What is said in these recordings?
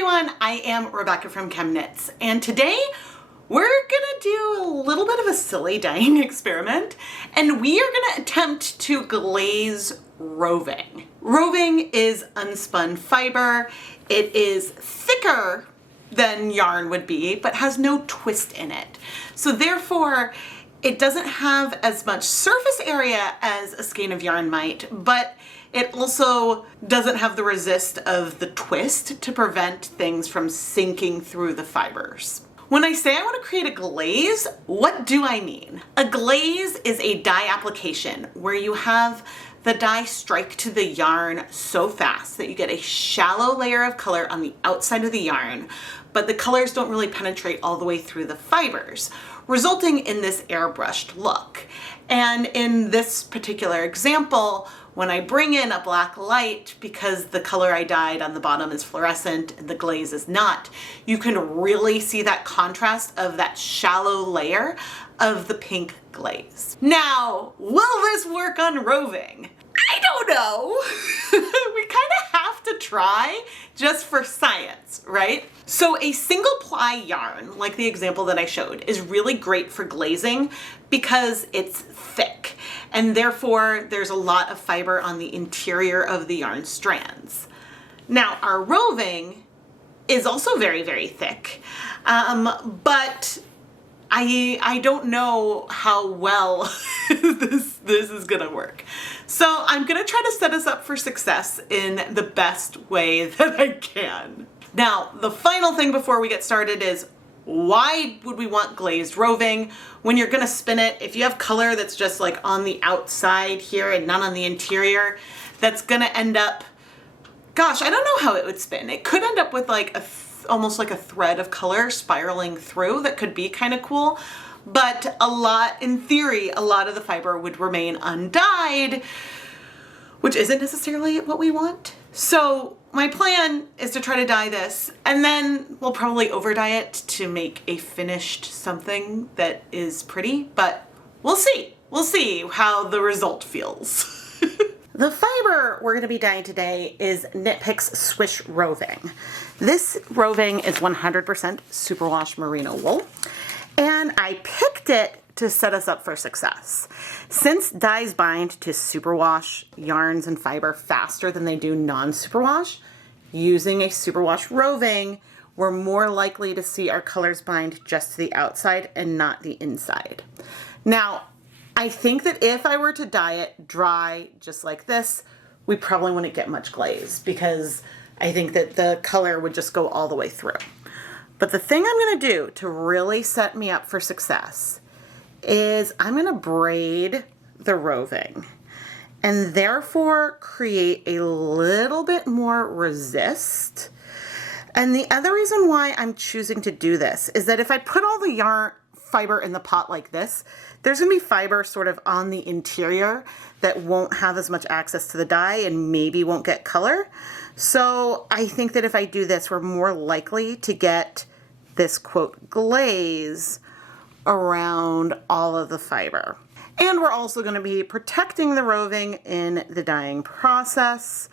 everyone, I am Rebecca from ChemKnits, and today we're gonna do a little bit of a silly dyeing experiment, and we are gonna attempt to glaze roving. Roving is unspun fiber. It is thicker than yarn would be, but has no twist in it. So therefore, it doesn't have as much surface area as a skein of yarn might, but it also doesn't have the resist of the twist to prevent things from sinking through the fibers. When I say I want to create a glaze, what do I mean? A glaze is a dye application where you have the dye strike to the yarn so fast that you get a shallow layer of color on the outside of the yarn, but the colors don't really penetrate all the way through the fibers, resulting in this airbrushed look. And in this particular example, when I bring in a black light, because the color I dyed on the bottom is fluorescent and the glaze is not, you can really see that contrast of that shallow layer of the pink glaze. Now, will this work on roving? I don't know. We kind of have to try just for science, right? So a single ply yarn, like the example that I showed, is really great for glazing because it's thick and therefore there's a lot of fiber on the interior of the yarn strands. Now our roving is also very, very thick, but I don't know how well this is gonna work. So I'm gonna try to set us up for success in the best way that I can. Now, the final thing before we get started is, why would we want glazed roving? When you're gonna spin it, if you have color that's just like on the outside here and none on the interior, that's gonna end up, gosh, I don't know how it would spin. It could end up with like almost like a thread of color spiraling through that could be kind of cool. But in theory, a lot of the fiber would remain undyed, which isn't necessarily what we want. So my plan is to try to dye this, and then we'll probably over dye it to make a finished something that is pretty, but we'll see. We'll see how the result feels. The fiber we're going to be dyeing today is Knit Picks Swish Roving. This roving is 100% superwash merino wool, and I picked it to set us up for success. Since dyes bind to superwash yarns and fiber faster than they do non-superwash, using a superwash roving, we're more likely to see our colors bind just to the outside and not the inside. Now, I think that if I were to dye it dry just like this, we probably wouldn't get much glaze because I think that the color would just go all the way through. But the thing I'm going to do to really set me up for success is I'm going to braid the roving and therefore create a little bit more resist. And the other reason why I'm choosing to do this is that if I put all the yarn fiber in the pot like this, there's going to be fiber sort of on the interior that won't have as much access to the dye and maybe won't get color. So I think that if I do this, we're more likely to get this quote glaze around all of the fiber. And we're also going to be protecting the roving in the dyeing process.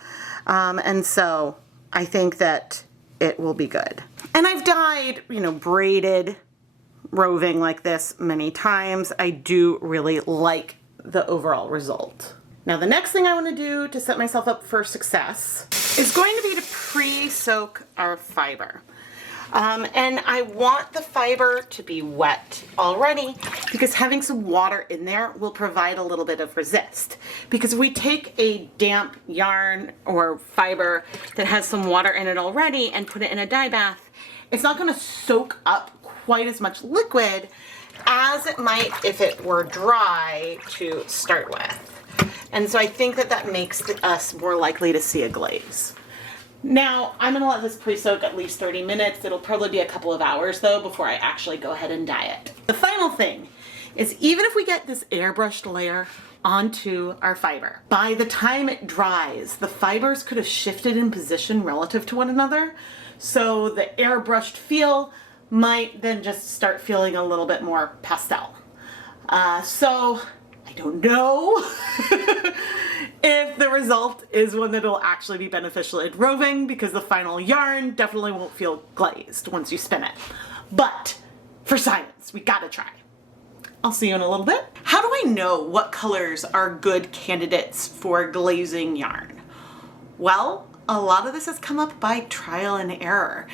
And so I think that it will be good. And I've dyed, braided roving like this many times. I do really like the overall result. Now the next thing I want to do to set myself up for success is going to be to pre-soak our fiber. And I want the fiber to be wet already because having some water in there will provide a little bit of resist. Because if we take a damp yarn or fiber that has some water in it already and put it in a dye bath, it's not going to soak up quite as much liquid as it might if it were dry to start with. And so I think that that makes us more likely to see a glaze. Now, I'm going to let this pre-soak at least 30 minutes. It'll probably be a couple of hours though before I actually go ahead and dye it. The final thing is, even if we get this airbrushed layer onto our fiber, by the time it dries, the fibers could have shifted in position relative to one another. So the airbrushed feel might then just start feeling a little bit more pastel. So I don't know if the result is one that will actually be beneficial in roving, because the final yarn definitely won't feel glazed once you spin it. But for science, we gotta try. I'll see you in a little bit. How do I know what colors are good candidates for glazing yarn? Well, a lot of this has come up by trial and error.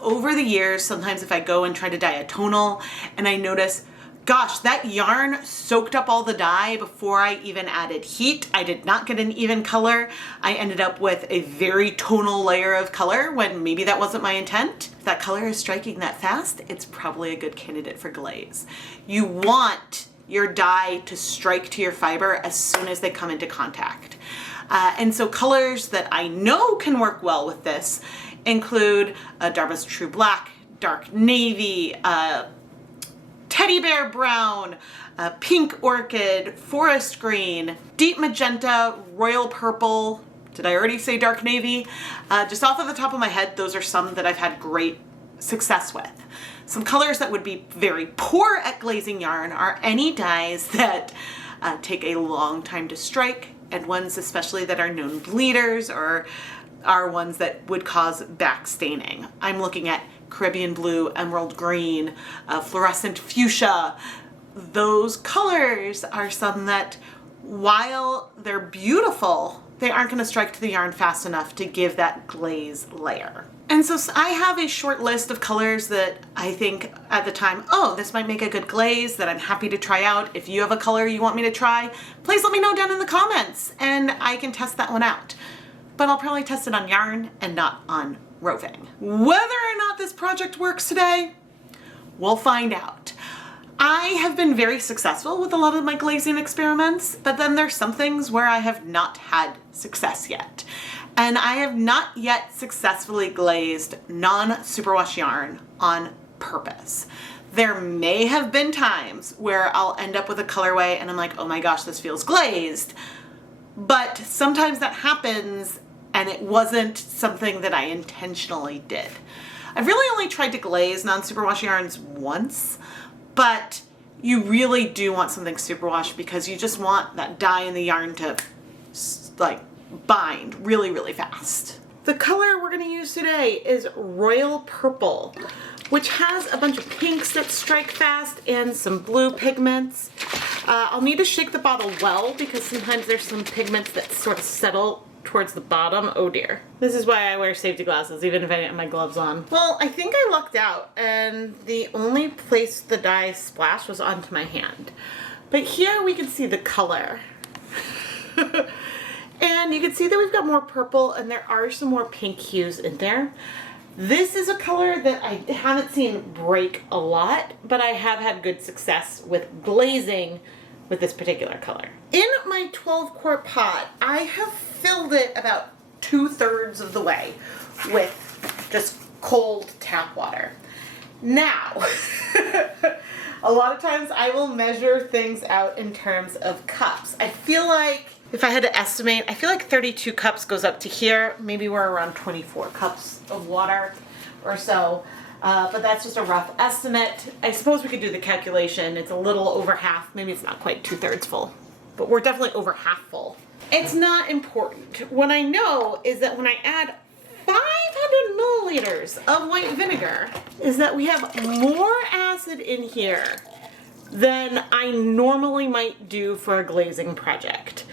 Over the years, sometimes if I go and try to dye a tonal and I notice, gosh, that yarn soaked up all the dye before I even added heat. I did not get an even color. I ended up with a very tonal layer of color when maybe that wasn't my intent. If that color is striking that fast, it's probably a good candidate for glaze. You want your dye to strike to your fiber as soon as they come into contact. And so colors that I know can work well with this include DHarma's True Black, Dark Navy, Teddy Bear Brown, Pink Orchid, Forest Green, Deep Magenta, Royal Purple. Did I already say Dark Navy? Just off of the top of my head, those are some that I've had great success with. Some colors that would be very poor at glazing yarn are any dyes that take a long time to strike, and ones especially that are known bleeders or are ones that would cause back staining. I'm looking at Caribbean blue, emerald green, fluorescent fuchsia. Those colors are some that, while they're beautiful, they aren't going to strike to the yarn fast enough to give that glaze layer. And so I have a short list of colors that I think at the time, oh, this might make a good glaze, that I'm happy to try out. If you have a color you want me to try, please let me know down in the comments and I can test that one out. But I'll probably test it on yarn and not on roving. Whether or not this project works today, we'll find out. I have been very successful with a lot of my glazing experiments, but then there's some things where I have not had success yet. And I have not yet successfully glazed non-superwash yarn on purpose. There may have been times where I'll end up with a colorway and I'm like, oh my gosh, this feels glazed. But sometimes that happens and it wasn't something that I intentionally did. I've really only tried to glaze non-superwash yarns once, but you really do want something superwash because you just want that dye in the yarn to like bind really, really fast. The color we're gonna use today is Royal Purple, which has a bunch of pinks that strike fast and some blue pigments. I'll need to shake the bottle well because sometimes there's some pigments that sort of settle towards the bottom. Oh dear. This is why I wear safety glasses even if I didn't have my gloves on. Well, I think I lucked out and the only place the dye splashed was onto my hand. But here we can see the color. And you can see that we've got more purple and there are some more pink hues in there. This is a color that I haven't seen break a lot, but I have had good success with glazing with this particular color. In my 12-quart pot, I have filled it about 2/3 of the way with just cold tap water. Now, a lot of times I will measure things out in terms of cups. I feel like if I had to estimate, I feel like 32 cups goes up to here. Maybe we're around 24 cups of water or so. But that's just a rough estimate. I suppose we could do the calculation. It's a little over half. Maybe it's not quite 2/3 full, but we're definitely over half full. It's not important. What I know is that when I add 500 milliliters of white vinegar, is that we have more acid in here than I normally might do for a glazing project.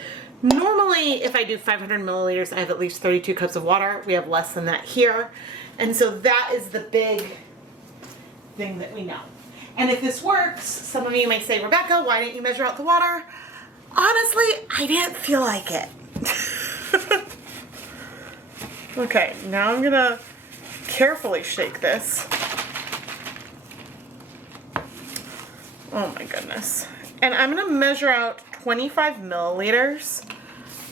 Normally, if I do 500 milliliters, I have at least 32 cups of water. We have less than that here. And so that is the big thing that we know. And if this works, some of you may say, Rebecca, why didn't you measure out the water? Honestly, I didn't feel like it. Okay, now I'm gonna carefully shake this. Oh my goodness. And I'm gonna measure out 25 milliliters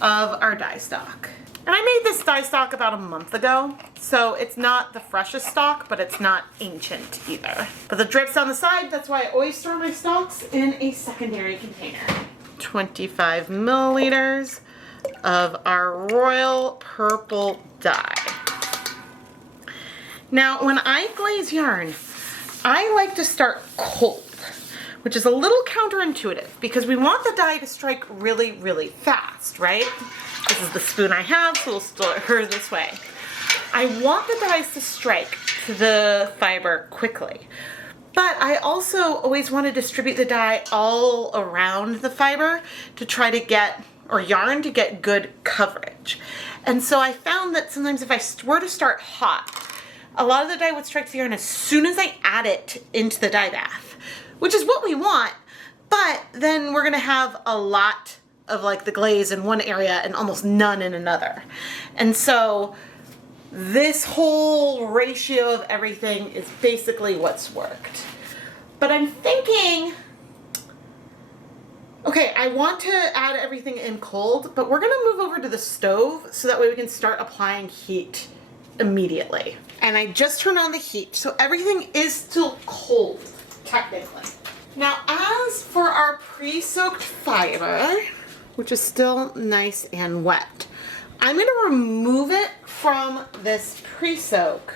of our dye stock. And I made this dye stock about a month ago, so it's not the freshest stock, but it's not ancient either. But the drips on the side, that's why I always store my stocks in a secondary container. 25 milliliters of our Royal Purple dye. Now, when I glaze yarn, I like to start cold. which is a little counterintuitive because we want the dye to strike really, really fast, right? This is the spoon I have, so we'll stir her this way. I want the dyes to strike to the fiber quickly, but I also always want to distribute the dye all around the fiber to try to get, or yarn to get good coverage. And so I found that sometimes if I were to start hot, a lot of the dye would strike to the yarn as soon as I add it into the dye bath, which is what we want, but then we're gonna have a lot of like the glaze in one area and almost none in another. And so this whole ratio of everything is basically what's worked. But I'm thinking, okay, I want to add everything in cold, but we're gonna move over to the stove so that way we can start applying heat immediately. And I just turned on the heat, so everything is still cold, technically. Now, as for our pre-soaked fiber, which is still nice and wet, I'm gonna remove it from this pre-soak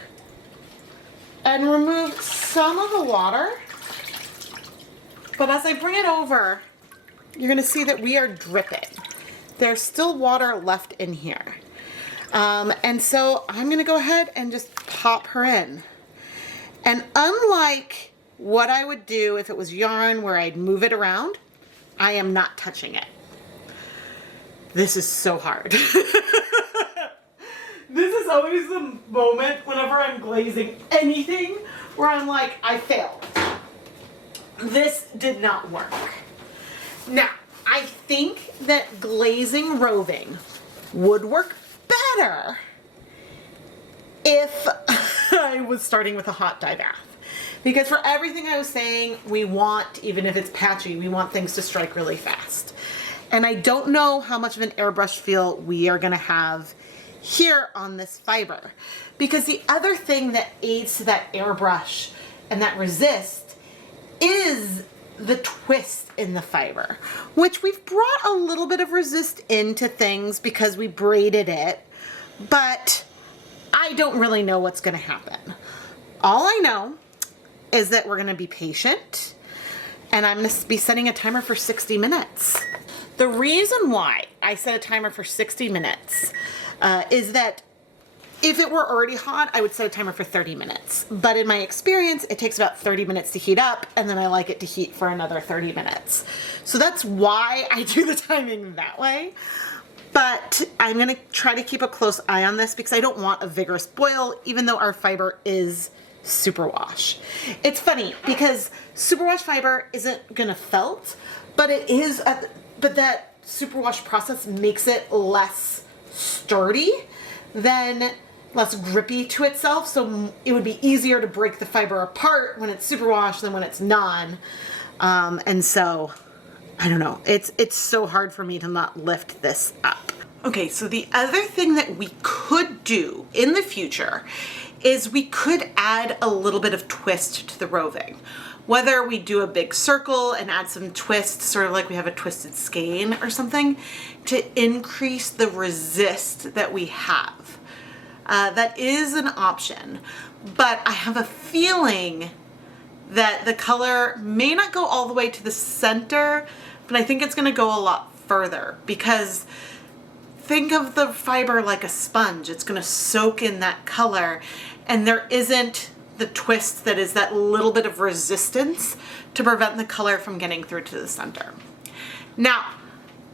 and remove some of the water. But as I bring it over, you're gonna see that we are dripping. There's still water left in here. And so I'm gonna go ahead and just pop her in. And unlike what I would do if it was yarn where I'd move it around, I am not touching it. This is so hard. This is always the moment whenever I'm glazing anything where I'm like, I failed. This did not work. Now, I think that glazing roving would work better if I was starting with a hot dye bath. Because for everything I was saying, we want, even if it's patchy, we want things to strike really fast. And I don't know how much of an airbrush feel we are gonna have here on this fiber. Because the other thing that aids to that airbrush and that resist is the twist in the fiber, which we've brought a little bit of resist into things because we braided it, but I don't really know what's gonna happen. All I know is that we're gonna be patient, and I'm gonna be setting a timer for 60 minutes. The reason why I set a timer for 60 minutes is that if it were already hot, I would set a timer for 30 minutes. But in my experience, it takes about 30 minutes to heat up, and then I like it to heat for another 30 minutes. So that's why I do the timing that way. But I'm gonna try to keep a close eye on this because I don't want a vigorous boil, even though our fiber is superwash. It's funny because superwash fiber isn't gonna felt, but it is, but that superwash process makes it less sturdy than less grippy to itself, so it would be easier to break the fiber apart when it's superwash than when it's non. And so, I don't know, it's so hard for me to not lift this up. Okay, so the other thing that we could do in the future is we could add a little bit of twist to the roving. Whether we do a big circle and add some twist, sort of like we have a twisted skein or something, to increase the resist that we have. That is an option, but I have a feeling that the color may not go all the way to the center, but I think it's gonna go a lot further because think of the fiber like a sponge. It's gonna soak in that color, and there isn't the twist that is that little bit of resistance to prevent the color from getting through to the center. Now,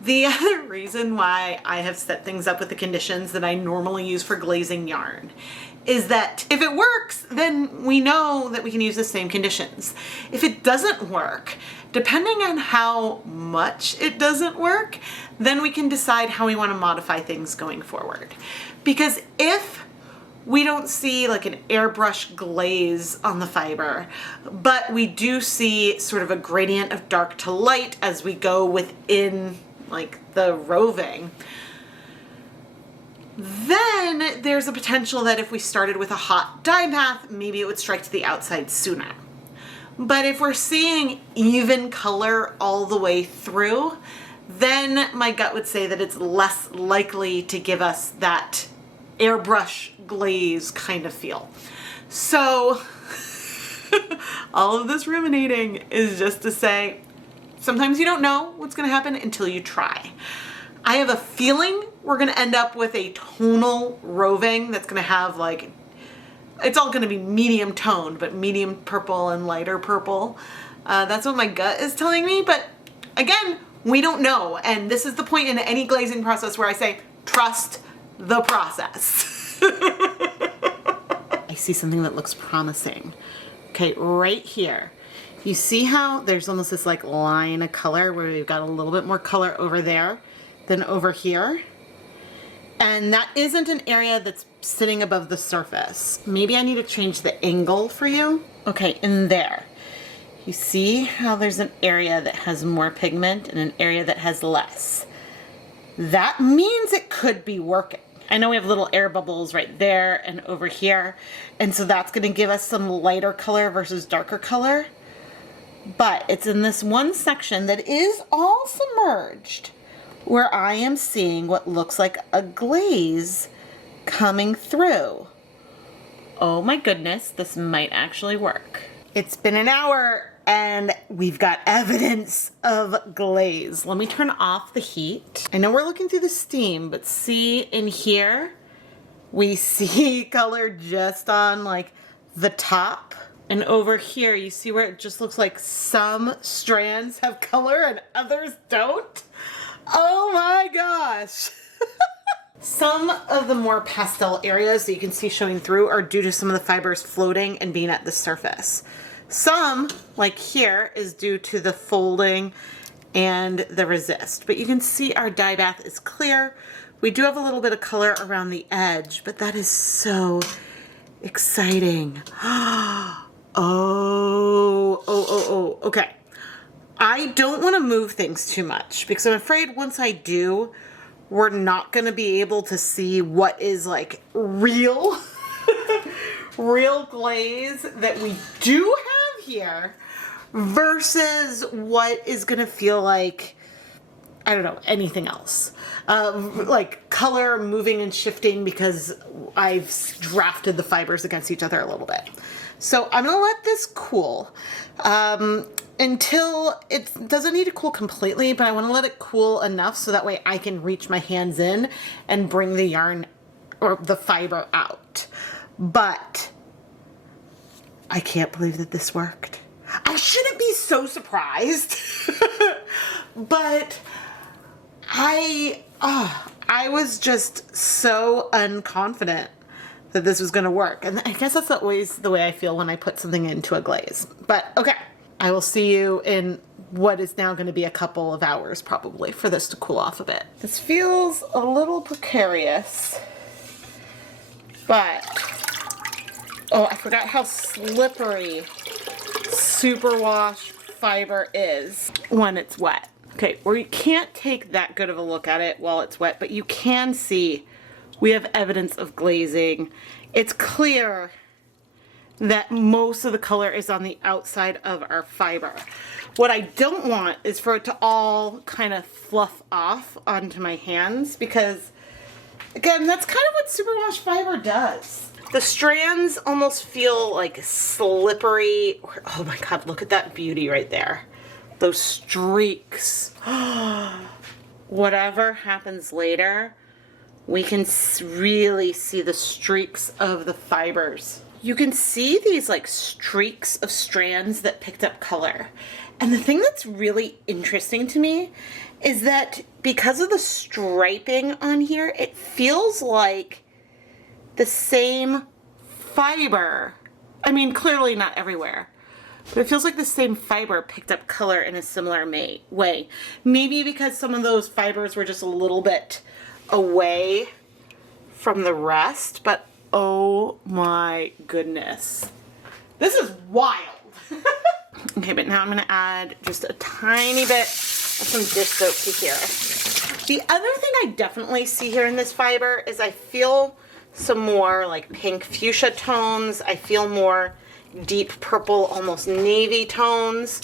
the other reason why I have set things up with the conditions that I normally use for glazing yarn is that if it works, then we know that we can use the same conditions. If it doesn't work, depending on how much it doesn't work, then we can decide how we want to modify things going forward. Because if we don't see like an airbrush glaze on the fiber, but we do see sort of a gradient of dark to light as we go within like the roving, then there's a potential that if we started with a hot dye bath, maybe it would strike to the outside sooner. But if we're seeing even color all the way through, then my gut would say that it's less likely to give us that airbrush glaze kind of feel. So All of this ruminating is just to say, sometimes you don't know what's gonna happen until you try. I have a feeling we're gonna end up with a tonal roving that's gonna have like, it's all gonna be medium toned, but medium purple and lighter purple. That's what my gut is telling me, but again, we don't know. And this is the point in any glazing process where I say, trust the process. I see something that looks promising. Okay, right here. You see how there's almost this like line of color where we've got a little bit more color over there than over here? And that isn't an area that's sitting above the surface. Maybe I need to change the angle for you. Okay, in there. You see how there's an area that has more pigment and an area that has less. That means it could be working. I know we have little air bubbles right there and over here, and so that's gonna give us some lighter color versus darker color. But it's in this one section that is all submerged where I am seeing what looks like a glaze coming through. Oh my goodness, this might actually work. It's been an hour and we've got evidence of glaze. Let me turn off the heat. I know we're looking through the steam, but see in here, we see color just on like the top. And over here, you see where it just looks like some strands have color and others don't? Oh my gosh. Some of the more pastel areas that you can see showing through are due to some of the fibers floating and being at the surface. Some, like here, is due to the folding and the resist. But you can see our dye bath is clear. We do have a little bit of color around the edge, but that is so exciting. Okay. I don't want to move things too much because I'm afraid once I do, we're not going to be able to see what is like real, real glaze that we do have here versus what is going to feel like, I don't know, anything else. Like color moving and shifting because I've drafted the fibers against each other a little bit. So I'm gonna let this cool until it doesn't need to cool completely, but I wanna let it cool enough so that way I can reach my hands in and bring the yarn or the fiber out. But I can't believe that this worked. I shouldn't be so surprised, but I was just so unconfident that this was gonna work. And I guess that's always the way I feel when I put something into a glaze. But okay, I will see you in what is now gonna be a couple of hours probably for this to cool off a bit. This feels a little precarious, but, oh, I forgot how slippery superwash fiber is when it's wet. Okay, where you can't take that good of a look at it while it's wet, but you can see we have evidence of glazing. It's clear that most of the color is on the outside of our fiber. What I don't want is for it to all kind of fluff off onto my hands because, again, that's kind of what superwash fiber does. The strands almost feel like slippery. Oh my God, look at that beauty right there. Those streaks. Whatever happens later, we can really see the streaks of the fibers. You can see these like streaks of strands that picked up color. And the thing that's really interesting to me is that because of the striping on here, it feels like the same fiber. I mean, clearly not everywhere, but it feels like the same fiber picked up color in a similar way. Maybe because some of those fibers were just a little bit away from the rest, but oh my goodness. This is wild. Okay, but now I'm gonna add just a tiny bit of some dish soap to here. The other thing I definitely see here in this fiber is I feel some more like pink fuchsia tones. I feel more deep purple, almost navy tones.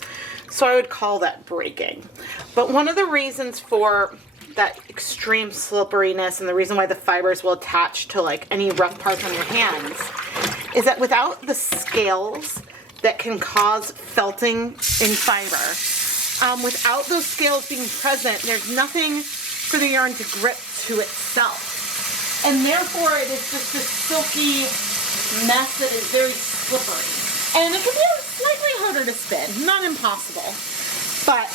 So I would call that breaking. But one of the reasons for that extreme slipperiness and the reason why the fibers will attach to like any rough parts on your hands is that without the scales that can cause felting in fiber. Without those scales being present, there's nothing for the yarn to grip to itself. And therefore it is just this silky mess that is very slippery. And it can be slightly harder to spin, not impossible. But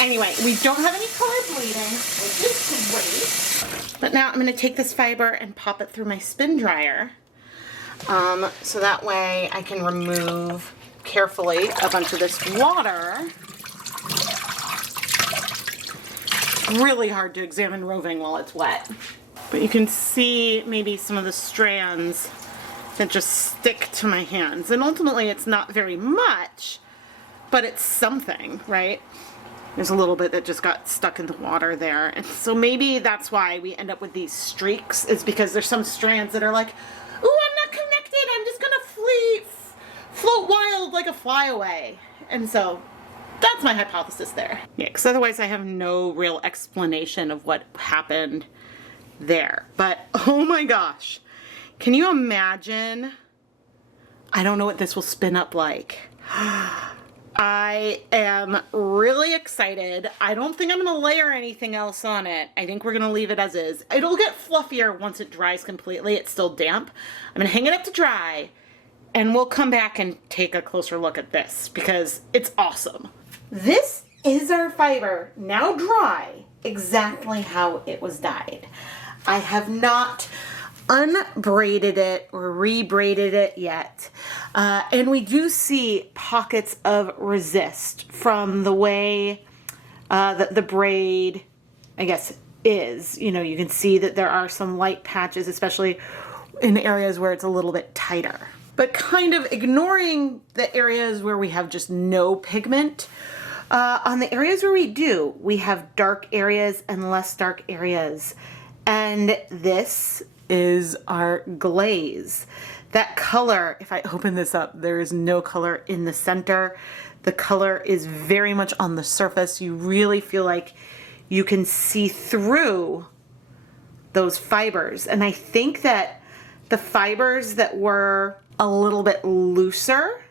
anyway, we don't have any color bleeding, which is great. But now I'm going to take this fiber and pop it through my spin dryer. So that way I can remove carefully a bunch of this water. It's really hard to examine roving while it's wet. But you can see maybe some of the strands that just stick to my hands. And ultimately it's not very much, but it's something, right? There's a little bit that just got stuck in the water there. And so maybe that's why we end up with these streaks, is because there's some strands that are like, ooh, I'm not connected, I'm just gonna float wild like a flyaway. And so that's my hypothesis there. Yeah, because otherwise I have no real explanation of what happened there. But oh my gosh, can you imagine? I don't know what this will spin up like. I am really excited. I don't think I'm gonna layer anything else on it. I think we're gonna leave it as is. It'll get fluffier once it dries completely. It's still damp. I'm gonna hang it up to dry and we'll come back and take a closer look at this because it's awesome. This is our fiber, now dry, exactly how it was dyed. I have not unbraided it or rebraided it yet. And we do see pockets of resist from the way that the braid, I guess, is. You know, you can see that there are some light patches, especially in areas where it's a little bit tighter. But kind of ignoring the areas where we have just no pigment, on the areas where we do, we have dark areas and less dark areas. And this is our glaze. That color, if I open this up, there is no color in the center. The color is very much on the surface. You really feel like you can see through those fibers. And I think that the fibers that were a little bit looser,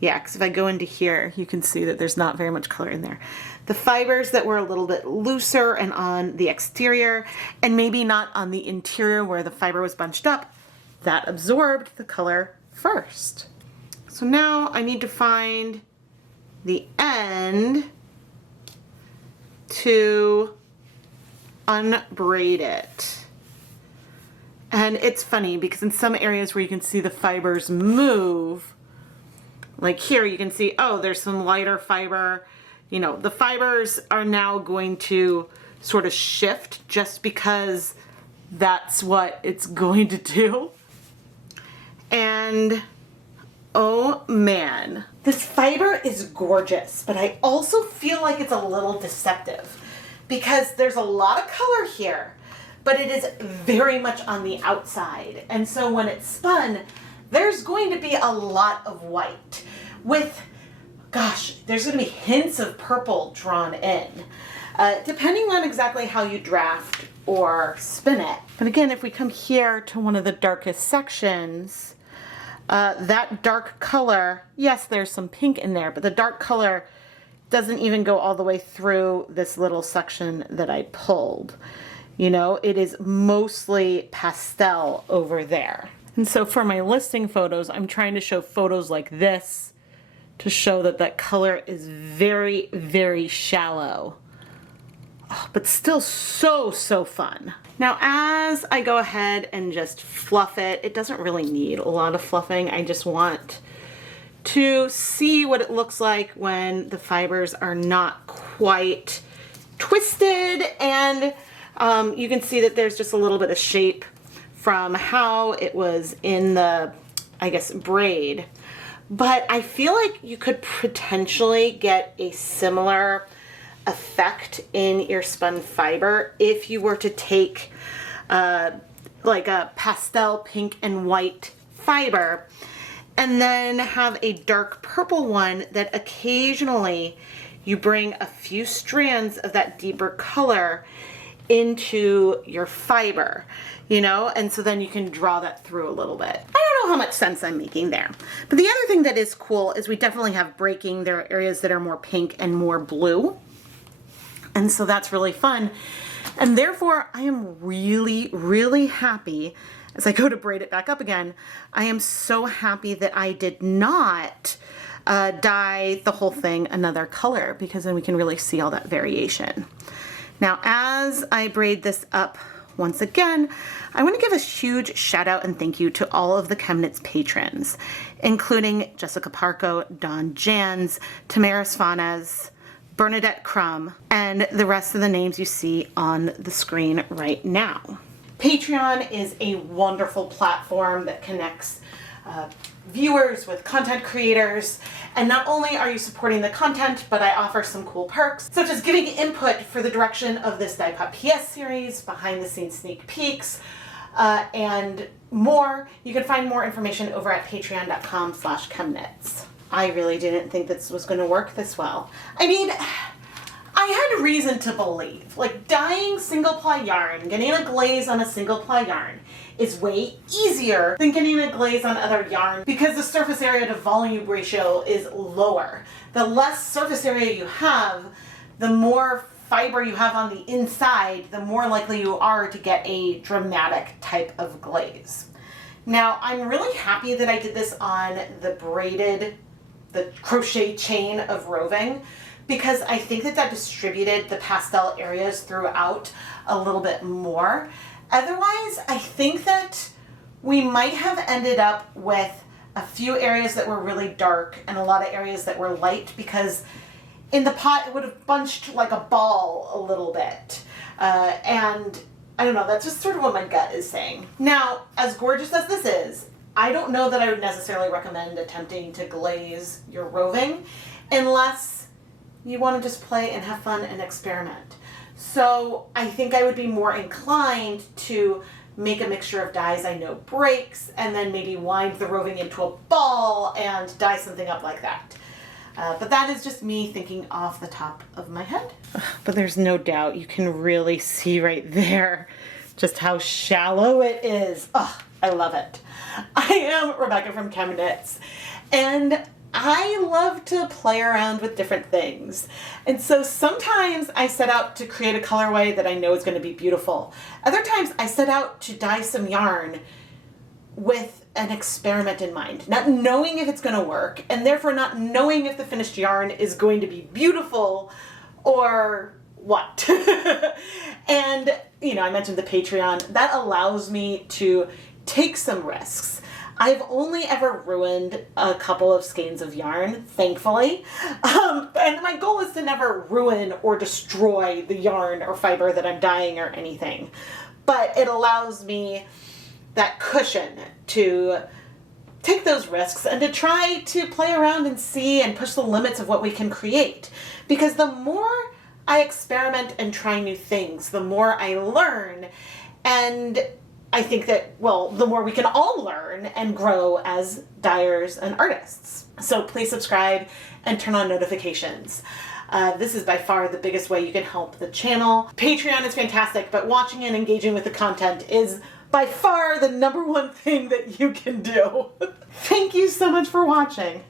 yeah, because if I go into here, you can see that there's not very much color in there. The fibers that were a little bit looser and on the exterior, and maybe not on the interior where the fiber was bunched up, that absorbed the color first. So now I need to find the end to unbraid it. And it's funny because in some areas where you can see the fibers move, like here you can see, oh, there's some lighter fiber. You know, the fibers are now going to sort of shift just because that's what it's going to do. And oh man, this fiber is gorgeous, but I also feel like it's a little deceptive because there's a lot of color here, but it is very much on the outside. And so when it's spun, there's going to be a lot of white with, gosh, there's going to be hints of purple drawn in, depending on exactly how you draft or spin it. But again, if we come here to one of the darkest sections, that dark color, yes, there's some pink in there, but the dark color doesn't even go all the way through this little section that I pulled. You know, it is mostly pastel over there. And so for my listing photos, I'm trying to show photos like this to show that that color is very, very shallow, but still so, so fun. Now, as I go ahead and just fluff it, it doesn't really need a lot of fluffing. I just want to see what it looks like when the fibers are not quite twisted, and you can see that there's just a little bit of shape from how it was in the, I guess, braid. But I feel like you could potentially get a similar effect in your spun fiber if you were to take like a pastel pink and white fiber and then have a dark purple one that occasionally you bring a few strands of that deeper color into your fiber. you know, and so then you can draw that through a little bit. I don't know how much sense I'm making there. But the other thing that is cool is we definitely have breaking. There are areas that are more pink and more blue. And so that's really fun. And therefore, I am really, really happy as I go to braid it back up again. I am so happy that I did not dye the whole thing another color, because then we can really see all that variation. Now, as I braid this up once again, I want to give a huge shout out and thank you to all of the ChemKnits patrons, including Jessica Parco, Dawn Jans, Tamaris Fanes, Bernadette Crum, and the rest of the names you see on the screen right now. Patreon is a wonderful platform that connects viewers with content creators, and not only are you supporting the content, but I offer some cool perks, such as giving input for the direction of this Dyepot PS series, behind the scenes sneak peeks, and more. You can find more information over at patreon.com/ChemKnits. I really didn't think this was going to work this well. I mean, I had reason to believe, like, dyeing single ply yarn, getting a glaze on a single ply yarn is way easier than getting a glaze on other yarn, because the surface area to volume ratio is lower. The less surface area you have, the more fiber you have on the inside, the more likely you are to get a dramatic type of glaze. Now, I'm really happy that I did this on the crochet chain of Roving, because I think that distributed the pastel areas throughout a little bit more. Otherwise, I think that we might have ended up with a few areas that were really dark and a lot of areas that were light, because in the pot it would have bunched like a ball a little bit. And I don't know, that's just sort of what my gut is saying. Now, as gorgeous as this is, I don't know that I would necessarily recommend attempting to glaze your Roving unless you want to just play and have fun and experiment. So I think I would be more inclined to make a mixture of dyes I know breaks, and then maybe wind the Roving into a ball and dye something up like that. But that is just me thinking off the top of my head. But there's no doubt, you can really see right there just how shallow it is. Oh, I love it. I am Rebecca from ChemKnits, and I love to play around with different things. And so sometimes I set out to create a colorway that I know is going to be beautiful. Other times I set out to dye some yarn with an experiment in mind, not knowing if it's going to work, and therefore not knowing if the finished yarn is going to be beautiful or what. And, you know, I mentioned the Patreon. That allows me to take some risks. I've only ever ruined a couple of skeins of yarn, thankfully. And my goal is to never ruin or destroy the yarn or fiber that I'm dyeing or anything. But it allows me that cushion to take those risks and to try to play around and see and push the limits of what we can create. Because the more I experiment and try new things, the more I learn. And I think that, well, the more we can all learn and grow as dyers and artists. So please subscribe and turn on notifications. This is by far the biggest way you can help the channel. Patreon is fantastic, but watching and engaging with the content is by far the #1 thing that you can do. Thank you so much for watching.